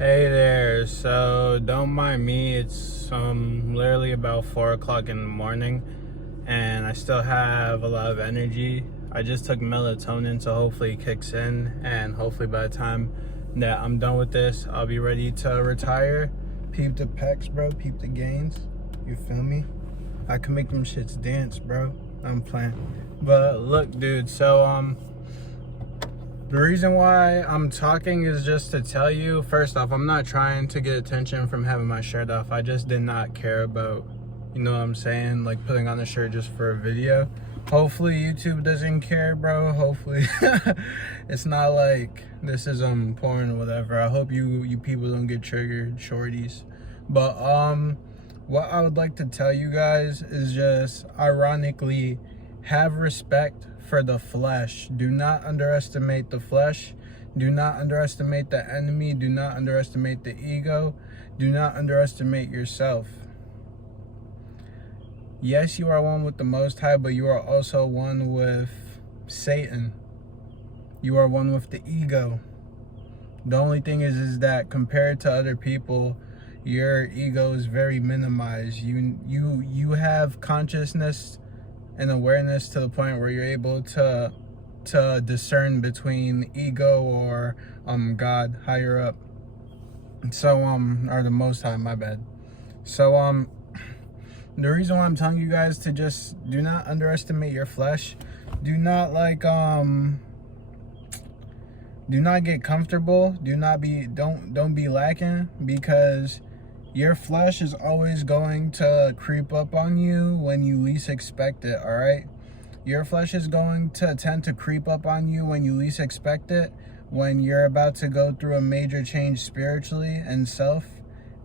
Hey there, so don't mind me. It's literally about 4 o'clock in the morning and I still have a lot of energy. I just took melatonin, so hopefully it kicks in, and hopefully by the time that I'm done with this, I'll be ready to retire. Peep the pecs, bro, peep the gains. You feel me? I can make them shits dance, bro. I'm playing. But look, dude, so the reason why I'm talking is just to tell you, first off, I'm not trying to get attention from having my shirt off. I just did not care about, you know what I'm saying, like putting on the shirt just for a video. Hopefully YouTube doesn't care, bro. Hopefully it's not like this is porn or whatever. I hope you people don't get triggered, shorties. But what I would like to tell you guys is just, ironically, have respect for the flesh. Do not underestimate the flesh. Do not underestimate the enemy. Do not underestimate the ego. Do not underestimate yourself. Yes, you are one with the Most High, but you are also one with Satan. You are one with the ego. The only thing is that compared to other people, your ego is very minimized. You have consciousness and awareness to the point where you're able to discern between ego or God higher up. So or the Most High, my bad. So the reason why I'm telling you guys to just do not underestimate your flesh. Do not do not get comfortable. Don't be lacking, because your flesh is always going to creep up on you when you least expect it, all right? Your flesh is going to tend to creep up on you when you least expect it, when you're about to go through a major change spiritually and self.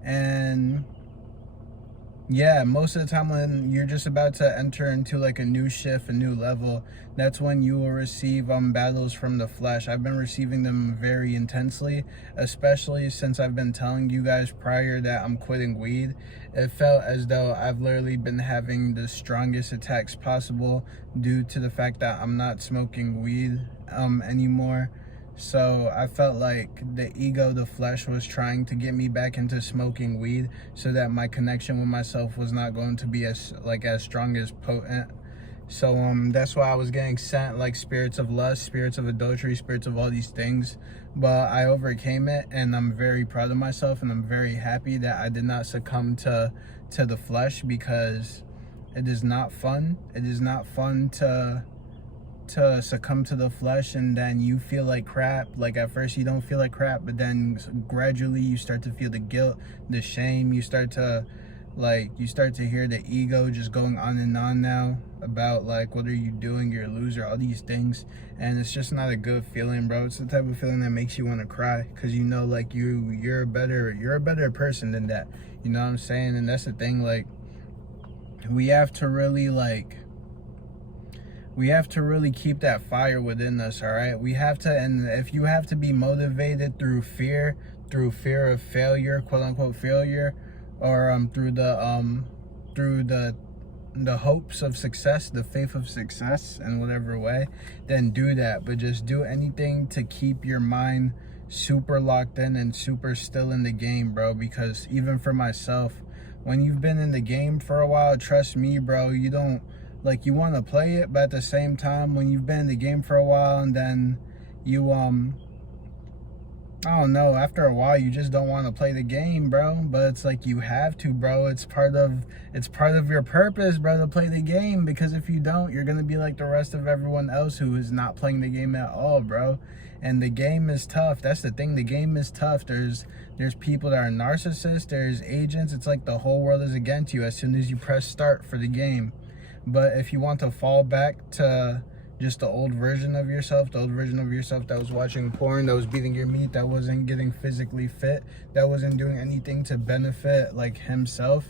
And yeah, most of the time when you're just about to enter into like a new shift, a new level, that's when you will receive battles from the flesh. I've been receiving them very intensely, especially since I've been telling you guys prior that I'm quitting weed. It felt as though I've literally been having the strongest attacks possible due to the fact that I'm not smoking weed anymore. So I felt like the ego, the flesh, was trying to get me back into smoking weed so that my connection with myself was not going to be as strong, as potent. So that's why I was getting sent like spirits of lust, spirits of adultery, spirits of all these things. But I overcame it, and I'm very proud of myself, and I'm very happy that I did not succumb to the flesh, because it is not fun. It is not fun to succumb to the flesh and then you feel like crap. Like at first you don't feel like crap, but then gradually you start to feel the guilt, the shame. You start to hear the ego just going on and on now about like, what are you doing, you're a loser, all these things. And it's just not a good feeling, bro. It's the type of feeling that makes you want to cry, because you know, like you're a better person than that, you know what I'm saying? And that's the thing, like we have to really keep that fire within us, all right? We have to, and if you have to be motivated through fear of failure, quote unquote failure, or through the hopes of success, the faith of success in whatever way, then do that. But just do anything to keep your mind super locked in and super still in the game, bro. Because even for myself, when you've been in the game for a while, trust me, bro, you don't, like, you want to play it, but at the same time, when you've been in the game for a while and then you I don't know, after a while you just don't want to play the game, bro. But it's like you have to, bro. It's part of your purpose, bro, to play the game, because if you don't, you're gonna be like the rest of everyone else who is not playing the game at all, bro. And the game is tough. That's the thing, the game is tough. There's people that are narcissists, there's agents. It's like the whole world is against you as soon as you press start for the game. But if you want to fall back to just the old version of yourself, that was watching porn, that was beating your meat, that wasn't getting physically fit, that wasn't doing anything to benefit like himself,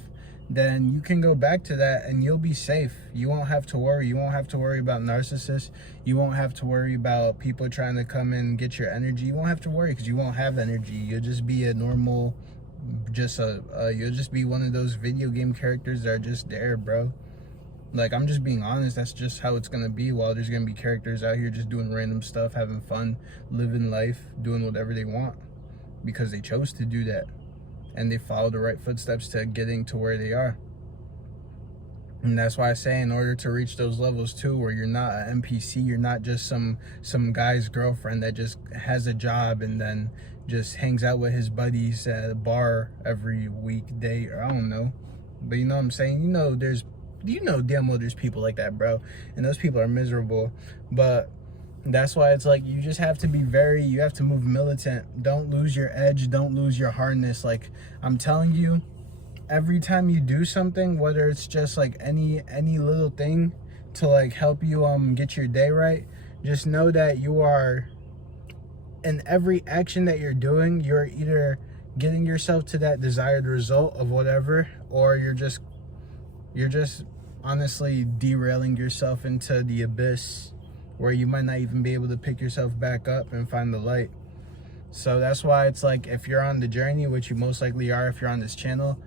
then you can go back to that and you'll be safe. You won't have to worry. You won't have to worry about narcissists. You won't have to worry about people trying to come and get your energy. You won't have to worry, because you won't have energy. You'll just be a normal, you'll just be one of those video game characters that are just there, bro. Like, I'm just being honest. That's just how it's gonna be. While there's gonna be characters out here just doing random stuff, having fun, living life, doing whatever they want. because they chose to do that, and they followed the right footsteps to getting to where they are. And that's why I say, in order to reach those levels too, where you're not an NPC, you're not just some guy's girlfriend that just has a job and then just hangs out with his buddies at a bar every weekday, or I don't know. But you know what I'm saying? You know damn well there's people like that, bro. And those people are miserable. But that's why it's like, you just have to be you have to move militant. Don't lose your edge. Don't lose your hardness. Like, I'm telling you, every time you do something, whether it's just like any little thing to like help you get your day right, just know that you are, in every action that you're doing, you're either getting yourself to that desired result of whatever, or you're just honestly derailing yourself into the abyss where you might not even be able to pick yourself back up and find the light. So that's why it's like, if you're on the journey, which you most likely are if you're on this channel,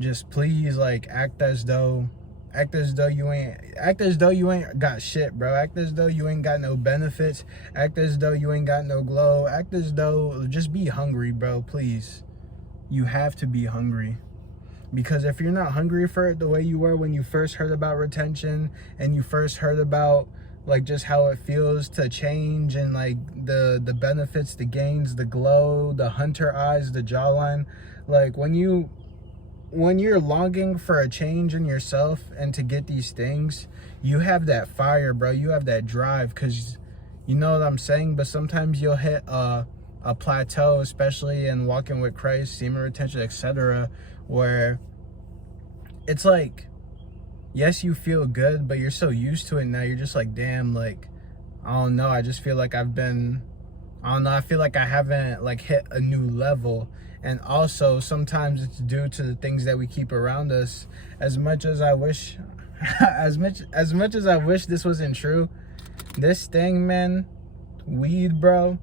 just please, like, act as though you ain't got shit, bro. Act as though you ain't got no benefits. Act as though you ain't got no glow. Act as though, just be hungry, bro, please. You have to be hungry. Because if you're not hungry for it the way you were when you first heard about retention, and you first heard about like just how it feels to change, and like the benefits, the gains, the glow, the hunter eyes, the jawline, like when you're longing for a change in yourself and to get these things, you have that fire, bro. You have that drive, because you know what I'm saying. But sometimes you'll hit a plateau, especially in walking with Christ, semen retention, etc., where it's like, yes, you feel good, but you're so used to it now, you're just like, damn, like, I don't know, I just feel like I feel like I haven't like hit a new level. And also sometimes it's due to the things that we keep around us. As much as I wish as much as I wish this wasn't true, this thing, man, weed, bro,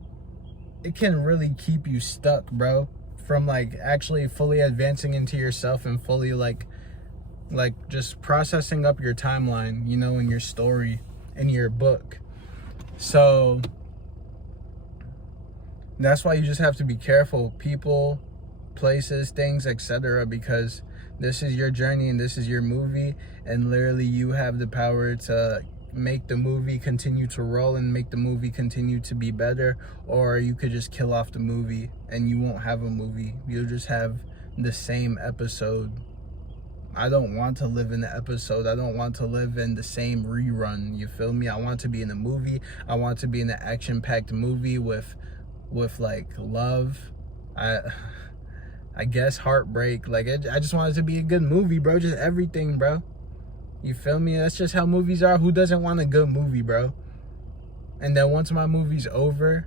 it can really keep you stuck, bro, from like actually fully advancing into yourself and fully like just processing up your timeline, you know, in your story, in your book. So that's why you just have to be careful, people, places, things, etc., because this is your journey and this is your movie, and literally you have the power to make the movie continue to roll and make the movie continue to be better, or you could just kill off the movie and you won't have a movie. You'll just have the same episode. I don't want to live in the episode. I don't want to live in the same rerun, you feel me? I want to be in a movie. I want to be in an action-packed movie with like love, I guess heartbreak. Like, I just want it to be a good movie, bro. Just everything, bro. You feel me? That's just how movies are. Who doesn't want a good movie, bro? And then once my movie's over,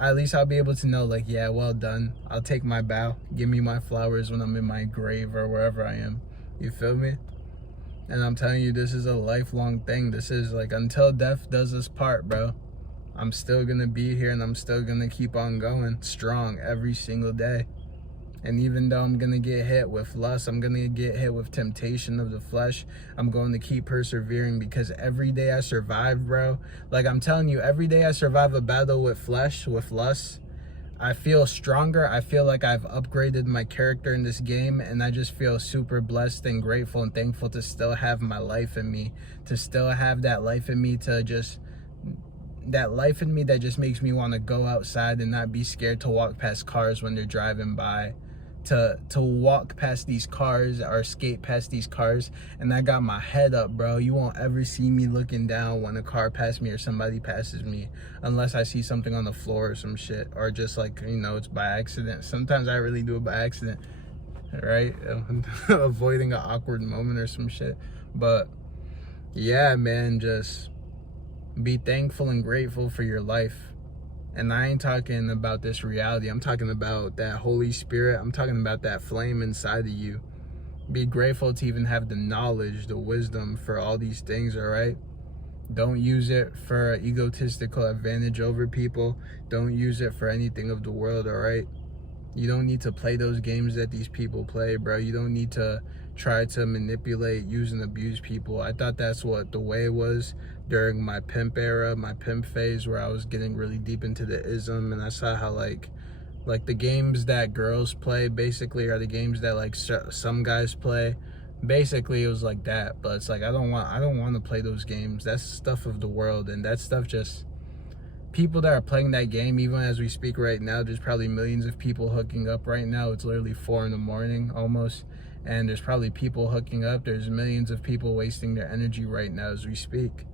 at least I'll be able to know, like, yeah, well done. I'll take my bow. Give me my flowers when I'm in my grave or wherever I am. You feel me? And I'm telling you, this is a lifelong thing. This is like, until death does us part, bro. I'm still gonna be here, and I'm still gonna keep on going strong every single day. And even though I'm gonna get hit with lust, I'm gonna get hit with temptation of the flesh, I'm going to keep persevering, because every day I survive, bro, like I'm telling you, every day I survive a battle with flesh, with lust, I feel stronger. I feel like I've upgraded my character in this game, and I just feel super blessed and grateful and thankful to still have my life in me, to still have that life in me, that life in me that just makes me want to go outside and not be scared to walk past cars when they're driving by, to walk past these cars or skate past these cars, and I got my head up, bro. You won't ever see me looking down when a car passes me or somebody passes me, unless I see something on the floor or some shit, or just like, you know, it's by accident. Sometimes I really do it by accident, right? Avoiding an awkward moment or some shit. But yeah, man, just be thankful and grateful for your life. And I ain't talking about this reality. I'm talking about that Holy Spirit. I'm talking about that flame inside of you. Be grateful to even have the knowledge, the wisdom for all these things, all right? Don't use it for egotistical advantage over people. Don't use it for anything of the world, all right? You don't need to play those games that these people play, bro. You don't need to try to manipulate, use, and abuse people. I thought that's what the way was during my pimp era, my pimp phase, where I was getting really deep into the ism, and I saw how like Like the games that girls play basically are the games that like some guys play. Basically it was like that, but it's like I don't want to play those games. That's stuff of the world, and that stuff just, people that are playing that game, even as we speak right now, there's probably millions of people hooking up right now. It's literally 4 in the morning almost, and there's probably people hooking up. There's millions of people wasting their energy right now as we speak,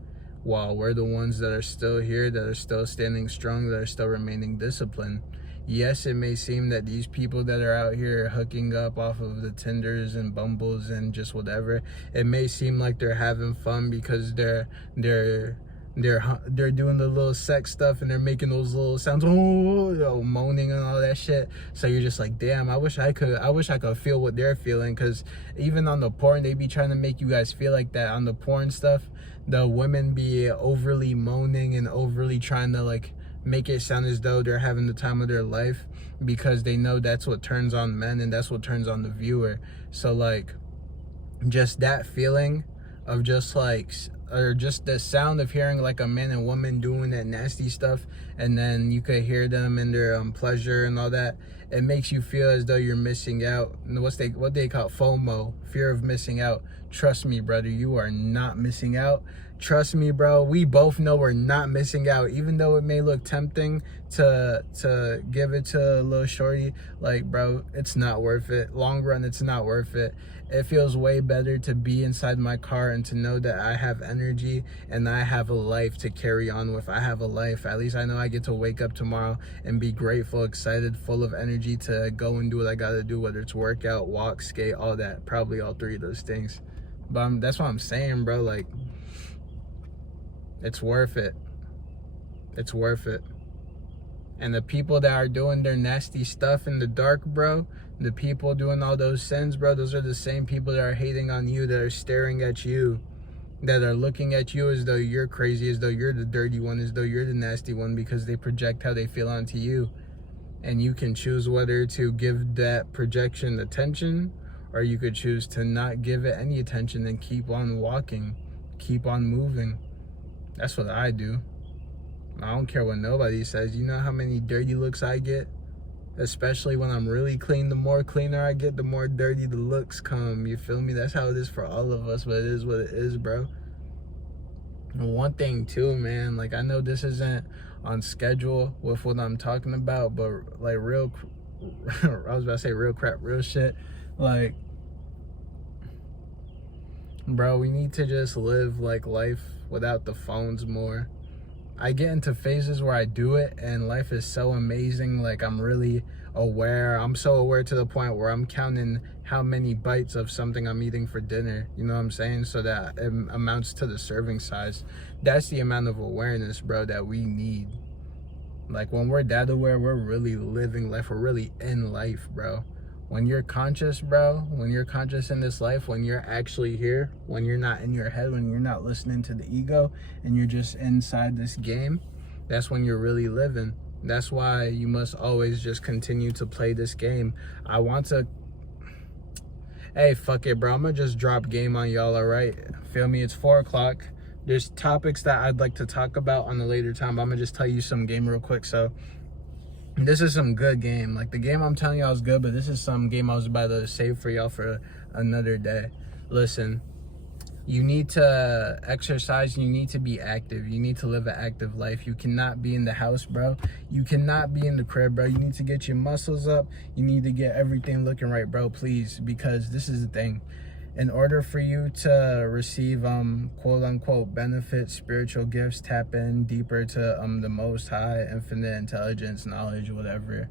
while we're the ones that are still here, that are still standing strong, that are still remaining disciplined. Yes, it may seem that these people that are out here hooking up off of the Tinders and Bumbles and just whatever, it may seem like they're having fun because they're doing the little sex stuff and they're making those little sounds, oh, moaning and all that shit. So you're just like, damn, I wish I could feel what they're feeling. Because even on the porn, they be trying to make you guys feel like that. On the porn stuff, the women be overly moaning and overly trying to like make it sound as though they're having the time of their life, because they know that's what turns on men and that's what turns on the viewer. So like, just that feeling of just like, or just the sound of hearing like a man and woman doing that nasty stuff, and then you could hear them in their pleasure and all that, it makes you feel as though you're missing out. And what they call FOMO, fear of missing out. Trust me, brother, you are not missing out. Trust me, bro, we both know we're not missing out. Even though it may look tempting to give it to a little shorty, like, bro, it's not worth it. Long run, it's not worth it. It feels way better to be inside my car and to know that I have energy and I have a life to carry on with. I have a life. At least I know I get to wake up tomorrow and be grateful, excited, full of energy to go and do what I gotta do, whether it's workout, walk, skate, all that. Probably all 3 of those things. But that's what I'm saying, bro. Like, it's worth it. It's worth it. And the people that are doing their nasty stuff in the dark, bro, the people doing all those sins, bro, those are the same people that are hating on you, that are staring at you, that are looking at you as though you're crazy, as though you're the dirty one, as though you're the nasty one, because they project how they feel onto you. And you can choose whether to give that projection attention, or you could choose to not give it any attention and keep on walking, keep on moving. That's what I do. I don't care what nobody says. You know how many dirty looks I get? Especially when I'm really clean. The more cleaner I get, the more dirty the looks come. You feel me? That's how it is for all of us, but it is what it is, bro. And one thing too, man, like, I know this isn't on schedule with what I'm talking about, but like real I was about to say real crap, real shit. Like, bro, we need to just live like life without the phones more. I get into phases where I do it and life is so amazing. Like, I'm really aware. I'm so aware to the point where I'm counting how many bites of something I'm eating for dinner. You know what I'm saying? So that it amounts to the serving size. That's the amount of awareness, bro, that we need. Like, when we're that aware, we're really living life. We're really in life, bro. When you're conscious, bro, when you're conscious in this life, when you're actually here, when you're not in your head, when you're not listening to the ego and you're just inside this game, that's when you're really living. That's why you must always just continue to play this game. I want to, hey, fuck it, bro. I'm gonna just drop game on y'all, all right? Feel me? It's 4 o'clock. There's topics that I'd like to talk about on a later time, but I'm gonna just tell you some game real quick. So, this is some good game. Like, the game I'm telling y'all is good, but this is some game I was about to save for y'all for another day. Listen, you need to exercise. You need to be active. You need to live an active life. You cannot be in the house, bro. You cannot be in the crib, bro. You need to get your muscles up. You need to get everything looking right, bro, please, because this is the thing. In order for you to receive quote unquote benefits, spiritual gifts, tap in deeper to the Most High, infinite intelligence, knowledge, whatever,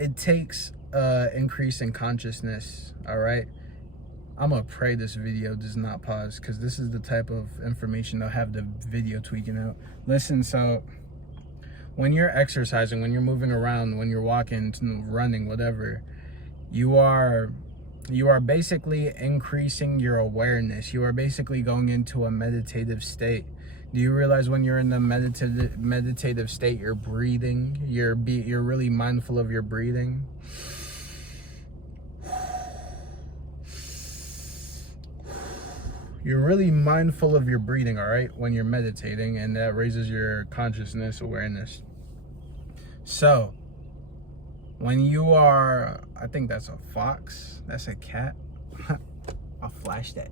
it takes increase in consciousness. All right, I'm gonna pray this video does not pause, because this is the type of information they'll have the video tweaking out. Listen, so when you're exercising, when you're moving around, when you're walking, running, whatever, you are basically increasing your awareness. You are basically going into a meditative state. Do you realize when you're in the meditative state, you're breathing, you're really mindful of your breathing? You're really mindful of your breathing, all right, when you're meditating, and that raises your consciousness, awareness. So when you are, I think that's a fox, that's a cat. I'll flash that.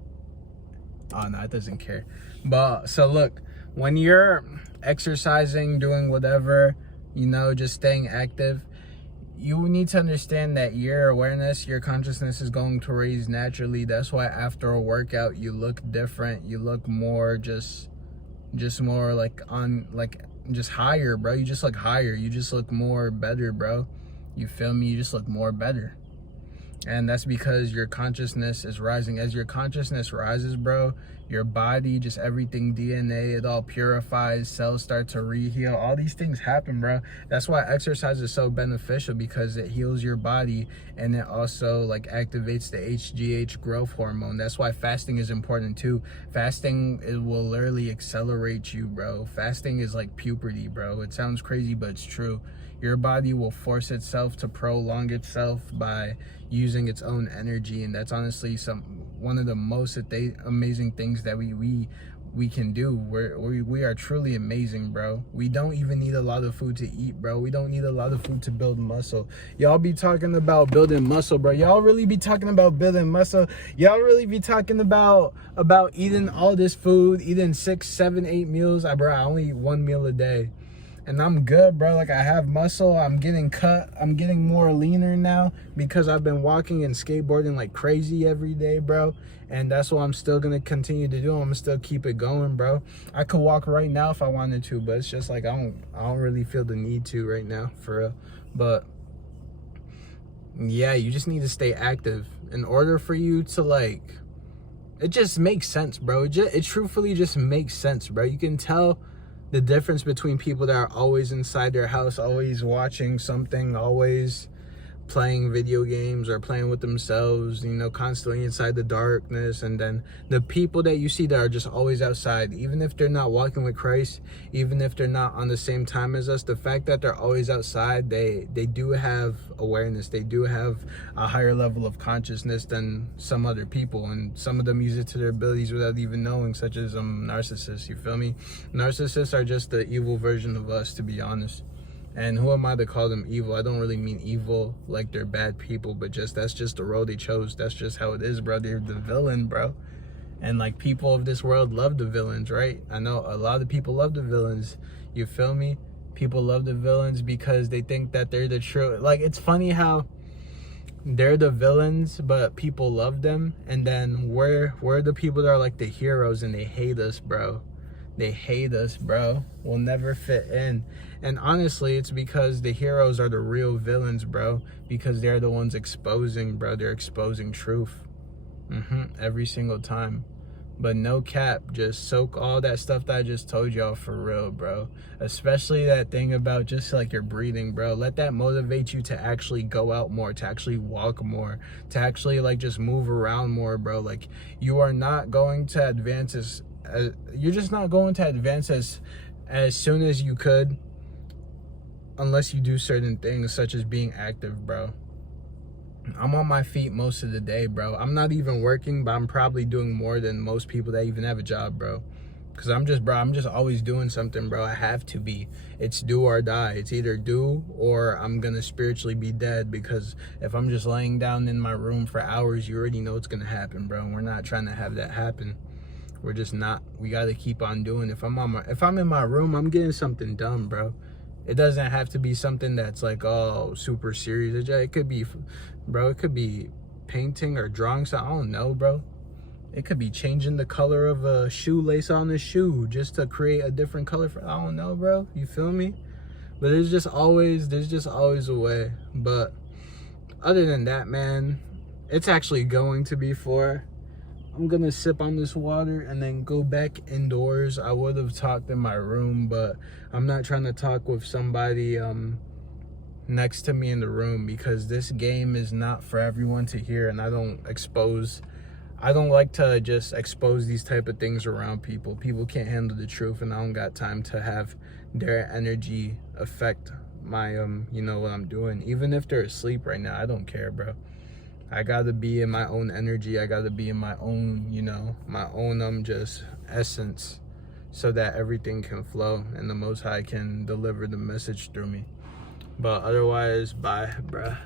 Oh no, it doesn't care. But so look, when you're exercising, doing whatever, you know, just staying active, you need to understand that your awareness, your consciousness is going to raise naturally. That's why after a workout you look different. You look more just more like just higher, bro. You just look higher. You just look more better, bro. You feel me? You just look more better. And that's because your consciousness is rising. As your consciousness rises, bro, your body, just everything, DNA, it all purifies, cells start to reheal. All these things happen, bro. That's why exercise is so beneficial, because it heals your body, and it also like activates the HGH growth hormone. That's why fasting is important too. Fasting, it will literally accelerate you, bro. Fasting is like puberty, bro. It sounds crazy, but it's true. Your body will force itself to prolong itself by using its own energy, and that's honestly one of the most amazing things that we can do. We are truly amazing, bro. We don't even need a lot of food to eat, bro. We don't need a lot of food to build muscle. Y'all be talking about building muscle, bro. Y'all really be talking about building muscle. Y'all really be talking about eating all this food, eating 6, 7, 8 meals. Bro, I only eat 1 meal a day. And I'm good, bro. Like, I have muscle. I'm getting cut. I'm getting more leaner now because I've been walking and skateboarding like crazy every day, bro. And that's what I'm still going to continue to do. I'm going to still keep it going, bro. I could walk right now if I wanted to, but it's just like I don't really feel the need to right now, for real. But yeah, you just need to stay active in order for you to, like, it just makes sense, bro. It truthfully just makes sense, bro. You can tell the difference between people that are always inside their house, always watching something, always playing video games or playing with themselves, you know, constantly inside the darkness, and then the people that you see that are just always outside, even if they're not walking with Christ, even if they're not on the same time as us, the fact that they're always outside, they do have awareness. They do have a higher level of consciousness than some other people, and some of them use it to their abilities without even knowing, such as narcissists. You feel me? Narcissists are just the evil version of us, to be honest. And who am I to call them evil? I don't really mean evil like they're bad people, but that's just the road they chose. That's just how it is, bro. They're the villain, bro. And like, people of this world love the villains, right? I know a lot of people love the villains. You feel me? People love the villains because they think that they're the true. Like, it's funny how they're the villains, but people love them. And then we're the people that are like the heroes, and they hate us, bro. They hate us, bro. We'll never fit in. And honestly, it's because the heroes are the real villains, bro. Because they're the ones exposing, bro. They're exposing truth. Every single time. But no cap, just soak all that stuff that I just told y'all for real, bro. Especially that thing about just like your breathing, bro. Let that motivate you to actually go out more, to actually walk more, to actually like just move around more, bro. Like, you are not going to advance you're just not going to advance as soon as you could unless you do certain things, such as being active, bro. I'm on my feet most of the day, bro. I'm not even working, but I'm probably doing more than most people that even have a job, bro. Because I'm just always doing something, bro. I have to be. It's do or die. It's either do or I'm gonna spiritually be dead, because if I'm just laying down in my room for hours, you already know what's gonna happen, bro. And we're not trying to have that happen. We're just not. We got to keep on doing. If I'm in my room, I'm getting something done, bro. It doesn't have to be something that's like, oh, super serious. It could be, bro, it could be painting or drawing something. I don't know, bro. It could be changing the color of a shoelace on the shoe just to create a different color for, I don't know, bro. You feel me? But there's just always a way. But other than that, man, it's actually going to be I'm gonna sip on this water and then go back indoors. I would have talked in my room, but I'm not trying to talk with somebody next to me in the room, because this game is not for everyone to hear, and I don't like to just expose these type of things around people. People can't handle the truth, and I don't got time to have their energy affect my you know, what I'm doing. Even if they're asleep right now, I don't care, bro. I gotta be in my own energy. I gotta be in my own, you know, my own just essence, so that everything can flow and the Most High can deliver the message through me. But otherwise, bye, bruh.